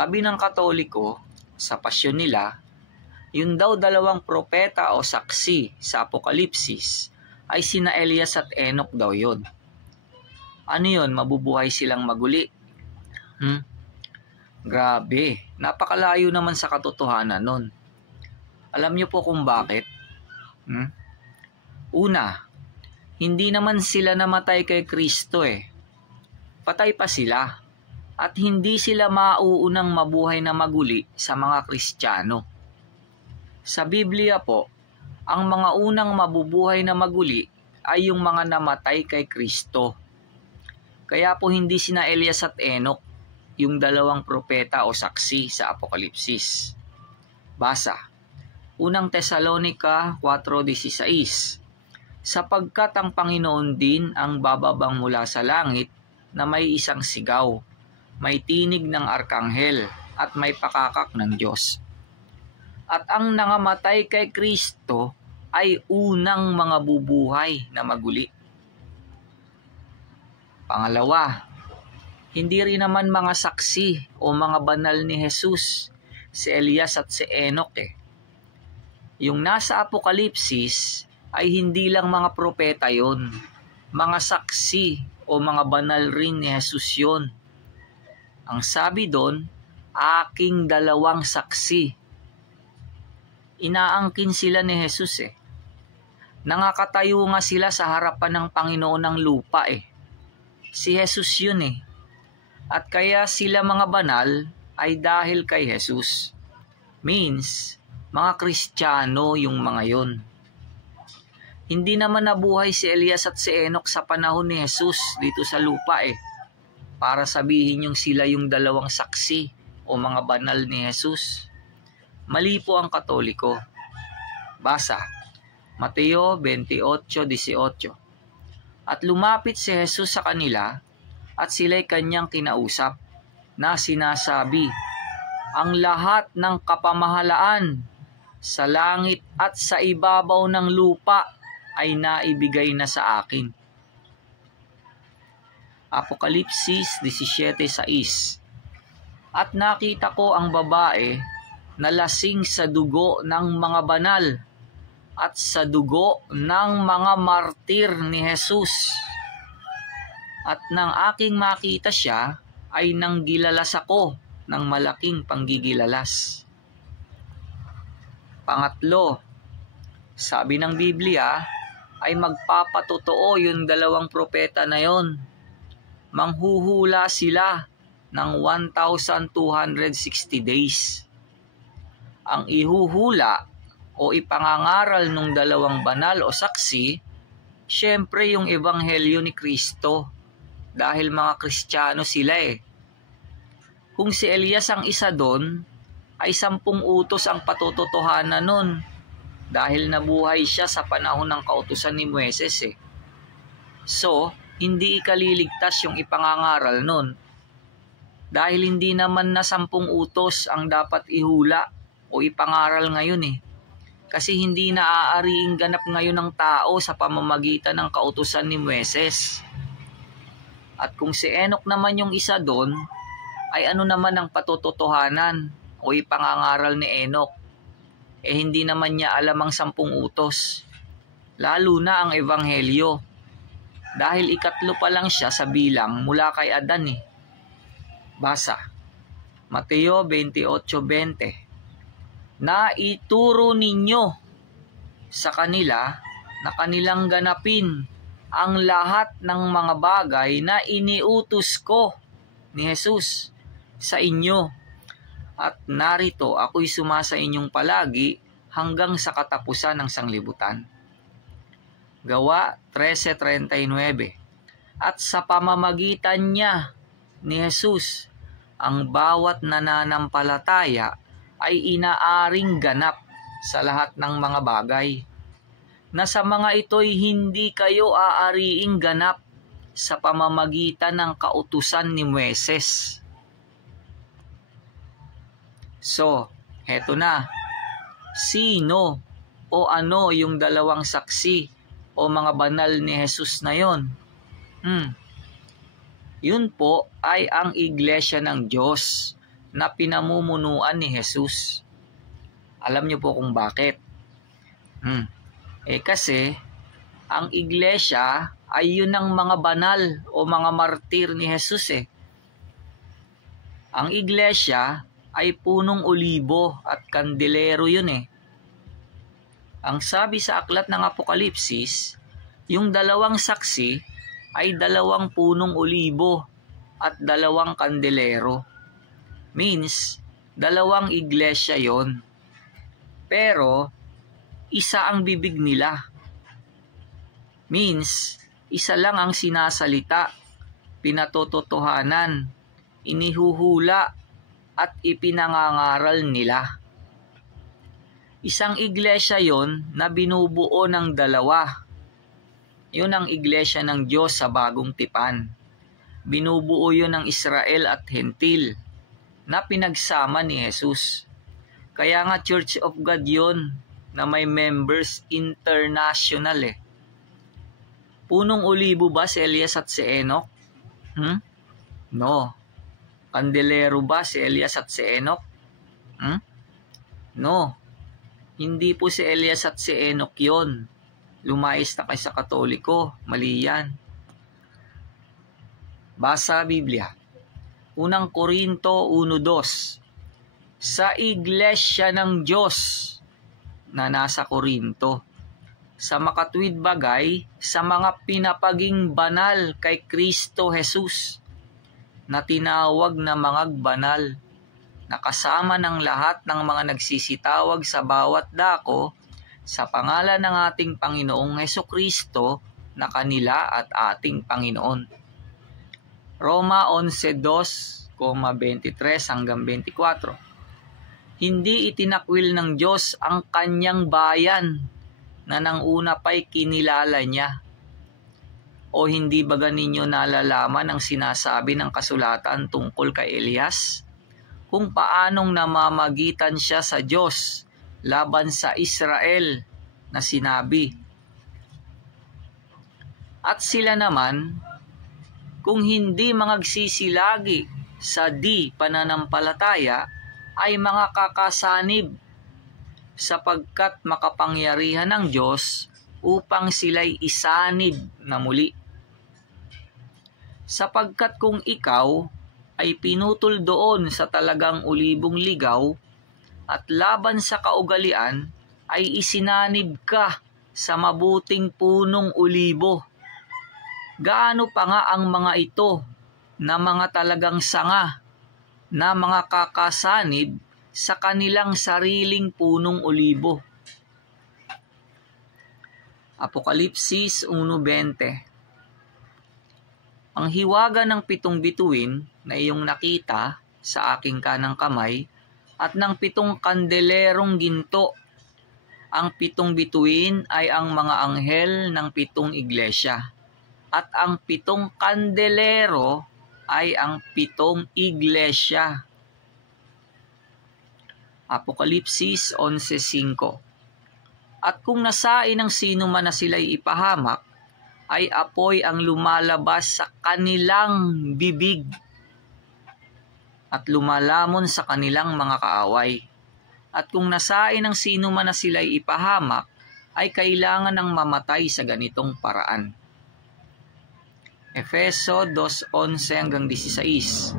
Sabi ng Katoliko, sa pasyon nila, yung daw dalawang propeta o saksi sa Apokalipsis ay sina Elias at Enoch daw yun. Ano yun? Mabubuhay silang maguli? Grabe, napakalayo naman sa katotohanan nun. Alam niyo po kung bakit? Una, hindi naman sila namatay kay Kristo eh. Patay pa sila. At hindi sila mauunang mabuhay na maguli sa mga Kristiyano. Sa Biblia po, ang mga unang mabubuhay na maguli ay yung mga namatay kay Kristo. Kaya po hindi sina Elias at Enoch yung dalawang propeta o saksi sa Apokalipsis. Basa, unang Tesalonica 4:16. Sapagkat ang Panginoon din ang bababang mula sa langit na may isang sigaw, may tinig ng arkanghel at may pakakak ng Diyos. At ang nangamatay kay Kristo ay unang mga bubuhay na maguli. Pangalawa, hindi rin naman mga saksi o mga banal ni Jesus, si Elias at si Enoch eh. Yung nasa Apokalipsis ay hindi lang mga propeta yon, mga saksi o mga banal rin ni Jesus yon. Ang sabi doon, aking dalawang saksi. Inaangkin sila ni Jesus eh. Nangakatayo nga sila sa harapan ng Panginoon ng lupa eh. Si Jesus yun eh. At kaya sila mga banal ay dahil kay Jesus. Means, mga Kristiyano yung mga yun. Hindi naman nabuhay si Elias at si Enoch sa panahon ni Jesus dito sa lupa eh. Para sabihin yung sila yung dalawang saksi o mga banal ni Jesus. Mali po ang Katoliko. Basa, Mateo 28:18. At lumapit si Jesus sa kanila at sila'y kanyang kinausap na sinasabi, ang lahat ng kapamahalaan sa langit at sa ibabaw ng lupa ay naibigay na sa akin. Apokalipsis 17:6. At nakita ko ang babae na lasing sa dugo ng mga banal at sa dugo ng mga martir ni Jesus. At nang aking makita siya, ay nanggilalas ako ng malaking panggigilalas. Pangatlo, sabi ng Biblia, ay magpapatotoo yung dalawang propeta na yon. Manghuhula sila ng 1,260 days. Ang ihuhula o ipangangaral ng dalawang banal o saksi, syempre yung ebanghelyo ni Kristo, dahil mga Kristiyano sila eh. Kung si Elias ang isa doon, ay 10 utos ang patutotohanan nun, dahil nabuhay siya sa panahon ng kautusan ni Moises eh. So, hindi ikaliligtas yung ipangangaral nun. Dahil hindi naman na 10 utos ang dapat ihula o ipangaral ngayon eh. Kasi hindi naaariing ganap ngayon ng tao sa pamamagitan ng kautusan ni Moises. At kung si Enoch naman yung isa doon, ay ano naman ang patutotohanan o ipangangaral ni Enoch? Eh hindi naman niya alam ang 10 utos. Lalo na ang ebanghelyo. Dahil 3 pa lang siya sa bilang mula kay Adan eh. Basa, Mateo 28:20. Na ituro ninyo sa kanila na kanilang ganapin ang lahat ng mga bagay na iniutos ko ni Jesus sa inyo. At narito ako'y sumasa inyong palagi hanggang sa katapusan ng sanglibutan. Gawa 13:39. At sa pamamagitan niya ni Jesus, ang bawat nananampalataya ay inaaring ganap sa lahat ng mga bagay, na sa mga ito'y hindi kayo aariing ganap sa pamamagitan ng kautusan ni Moises. So, heto na. Sino o ano yung dalawang saksi o mga banal ni Jesus na yon? Yun po ay ang iglesia ng Diyos na pinamumunuan ni Jesus. Alam niyo po kung bakit? Kasi ang iglesia ay yun ang mga banal o mga martir ni Jesus Ang iglesia ay punong olibo at kandelero yun Ang sabi sa aklat ng Apokalipsis, yung dalawang saksi ay dalawang punong olibo at dalawang kandelero. Means, dalawang iglesia yon. Pero, isa ang bibig nila. Means, isa lang ang sinasalita, pinatototohanan, inihuhula, at ipinangangaral nila. Isang iglesia yon na binubuo ng dalawa. Yun ang iglesia ng Diyos sa bagong tipan. Binubuo yun ng Israel at Hentil na pinagsama ni Jesus. Kaya nga Church of God yun na may members international Punong olibo ba si Elias at si Enoch? No. Kandelero ba si Elias at si Enoch? No. Hindi po si Elias at si Enoch yon. Lumayas na kayo sa Katoliko. Mali yan. Basa Biblia. Unang Korinto 1:2. Sa iglesia ng Diyos na nasa Korinto, sa makatwid bagay, sa mga pinapaging banal kay Kristo Jesus, na tinawag na mga banal, na kasama ng lahat ng mga nagsisitawag sa bawat dako, sa pangalan ng ating Panginoong Hesukristo, na kanila at ating Panginoon. Roma 11:2-23 hanggang 24. Hindi itinakwil ng Diyos ang kanyang bayan na nang una pa'y kinilala niya. O hindi ba ganinyo nalalaman ang sinasabi ng kasulatan tungkol kay Elias? Kung paanong namamagitan siya sa Diyos laban sa Israel na sinabi. At sila naman, kung hindi mangagsisilagi sa di pananampalataya, ay mga kakasanib, sapagkat makapangyarihan ng Diyos upang sila'y isanib na muli. Sapagkat kung ikaw ay pinutol doon sa talagang ulibong ligaw at laban sa kaugalian ay isinanib ka sa mabuting punong ulibo, gaano pa nga ang mga ito na mga talagang sanga na mga kakasanib sa kanilang sariling punong ulibo. Apokalipsis 1:20. Ang hiwaga ng 7 bituin na iyong nakita sa aking kanang kamay at ng 7 kandelerong ginto. Ang 7 bituin ay ang mga anghel ng 7 iglesia. At ang 7 kandelero ay ang 7 iglesia. Apokalipsis 11:5. At kung nasain ng sino man na sila'y ipahamak, ay apoy ang lumalabas sa kanilang bibig at lumalamon sa kanilang mga kaaway. At kung nasain ng sino man na sila'y ipahamak, ay kailangan ng mamatay sa ganitong paraan. Efeso 2:11-16.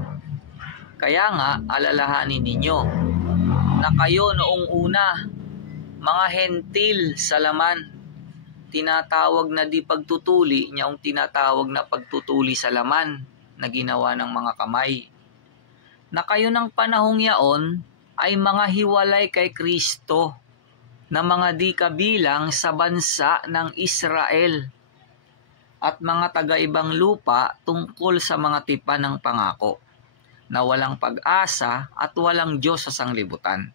Kaya nga, alalahanin ninyo na kayo noong una, mga hentil sa laman, tinatawag na di pagtutuli niya ang tinatawag na pagtutuli sa laman na ginawa ng mga kamay. Na kayo ng panahong yaon ay mga hiwalay kay Kristo, na mga di kabilang sa bansa ng Israel, at mga taga-ibang lupa tungkol sa mga tipan ng pangako, na walang pag-asa at walang Diyos sa sanglibutan.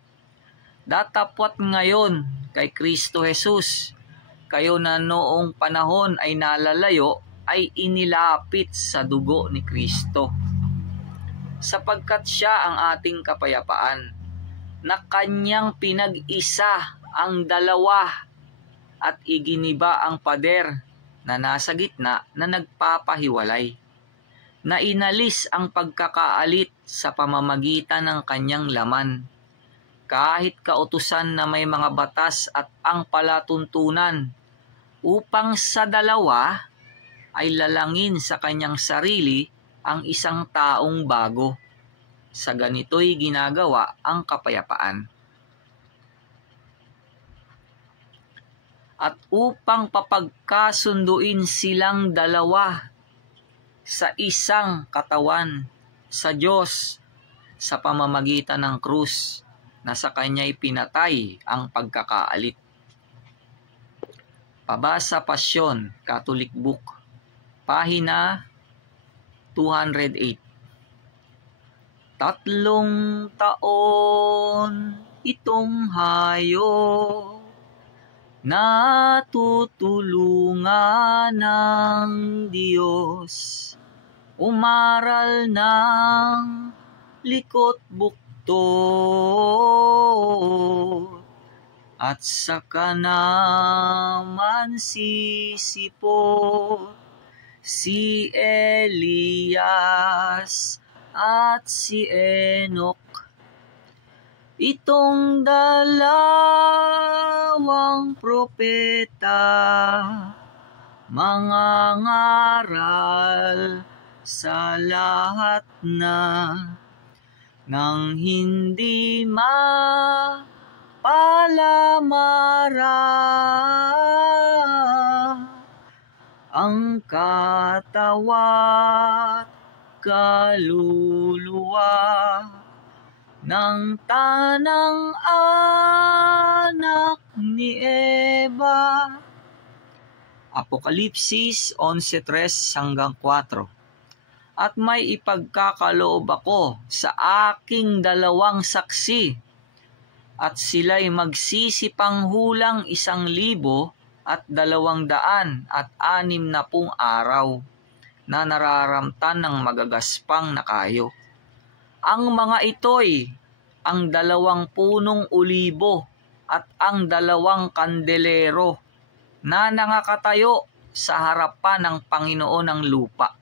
Datapwat ngayon kay Kristo Jesus, kayo na noong panahon ay nalalayo, ay inilapit sa dugo ni Kristo. Sapagkat siya ang ating kapayapaan, na kanyang pinag-isa ang dalawa at iginiba ang pader na nasa gitna na nagpapahiwalay, na inalis ang pagkakaalit sa pamamagitan ng kanyang laman. Kahit kautusan na may mga batas at ang palatuntunan, upang sa dalawa ay lalangin sa kanyang sarili ang isang taong bago. Sa ganito'y ginagawa ang kapayapaan. At upang papagkasunduin silang dalawa sa isang katawan sa Diyos sa pamamagitan ng krus na sa kanya'y pinatay ang pagkakaalit. Pabasa Pasyon, Catholic Book, pahina 208. 3 taon itong hayop na tutulungan ng Diyos, umaral ng likot bukto, at saka naman sisipot si Elias at si Enoch. Itong dalawang propeta, mangangaral sa lahat na nang hindi mapalamara ang katawa't kaluluwa ng tanang anak ni Eva. Apokalipsis 11:3-4. At may ipagkakaloob ako sa aking 2 saksi, at sila'y magsisipanghulang 1,260 araw na nararamtan ng magagaspang na kayo. Ang mga ito'y ang 2 punong olibo at ang 2 kandelero na nangakatayo sa harapan ng Panginoon ng lupa.